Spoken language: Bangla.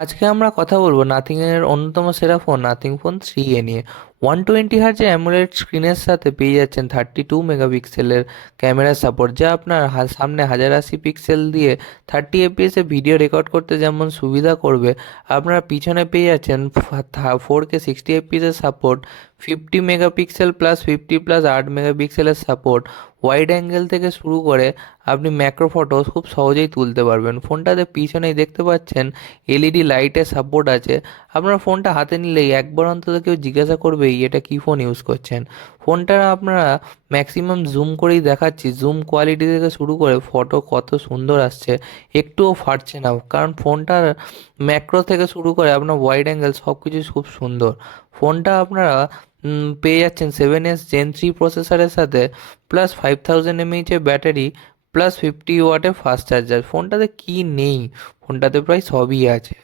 আজকে আমরা কথা বলবো নাথিং এর অন্যতম সেরা ফোন নাথিং ফোন 3A নিয়ে। 120 হার্জের অ্যামোলেড স্ক্রিনের সাথে পেয়ে যাচ্ছেন 32 মেগাপিক্সেলের ক্যামেরা সাপোর্ট, যা আপনার সামনে 1080 পিক্সেল দিয়ে 30 FPS এ ভিডিও রেকর্ড করতে যেমন সুবিধা করবে, আপনার পিছনে পেয়ে যাচ্ছেন 4K 60 FPS এর সাপোর্ট, 50 মেগাপিক্সেল প্লাস 50 প্লাস 8 মেগাপিক্সেলের সাপোর্ট। ওয়াইড অ্যাঙ্গেল থেকে শুরু করে আপনি ম্যাক্রো ফটো খুব সহজেই তুলতে পারবেন। ফোনটাতে পিছনেই দেখতে পাচ্ছেন এলইডি লাইটের সাপোর্ট আছে। আপনার ফোনটা হাতে নিলেই একবার অন্তত কেউ জিজ্ঞাসা করবেই এটা কী ফোন ইউজ করছেন। ফোনটা আপনারা ম্যাক্সিমাম জুম করেই দেখাচ্ছি, জুম কোয়ালিটি থেকে শুরু করে ফটো কত সুন্দর আসছে, একটুও ফাটছে না, কারণ ফোনটার ম্যাক্রো থেকে শুরু করে আপনার ওয়াইড অ্যাঙ্গেল সব কিছু খুব সুন্দর। ফোনটা আপনারা পেয়ে যাচ্ছেন 7S Gen 3 প্রসেসরের সাথে, প্লাস 5000 mAh ব্যাটারি, প্লাস 50 ওয়াটের ফাস্ট চার্জার। ফোনটাতে কি নেই, ফোনটাতে প্রায় সবই আছে।